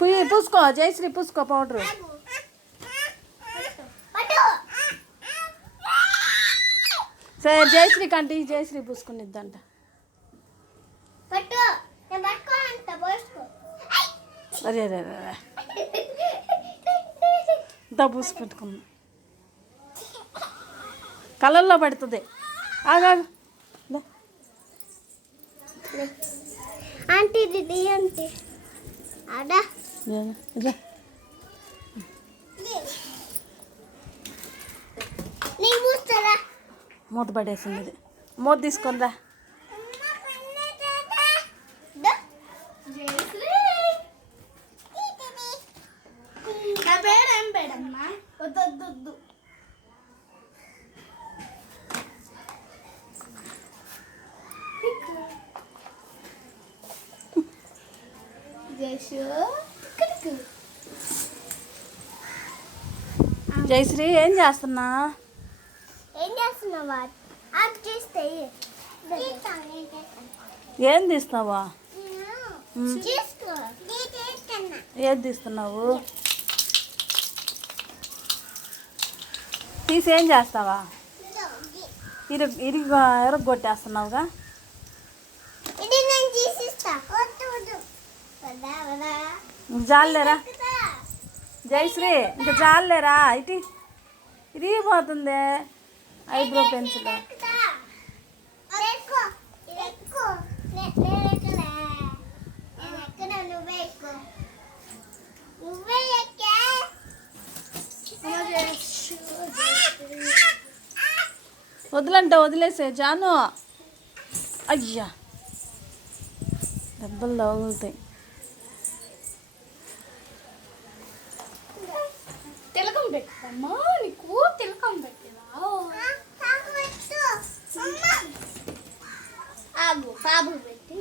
పూసుకో Jayashree, పూసుకో powder. సరే జయశ్రీ కంటే జయశ్రీ పూసుకునిద్దంట. అరే అరే అరే ఇంత పూసుకుంటుకుంది, కళ్ళల్లో పడుతుంది. ఆగాగు ఆంటీ ఇది ఆంటీ అడా మూత పడేసింది. ఇది మూత తీసుకుందా. జయశ్రీ ఏం చేస్తున్నా? ఏం తీస్తున్నావా? ఏది తీస్తున్నావు? తీసి ఏం చేస్తావా? ఇరుగొట్టేస్తున్నావుగా. జాలేరా జయశ్రీ, ఇంకా జాలేరా. ఇటు ఇరిగిపోతుంది ఐబ్రో పెన్సిల్. వదిలంటే వదిలేసే జాను. అయ్యా దెబ్బలు తగులుతాయి. తిలకం పెట్టమ్మా, నీకు తిలకం పెట్టిరా. ఆగు బాబు పెట్టి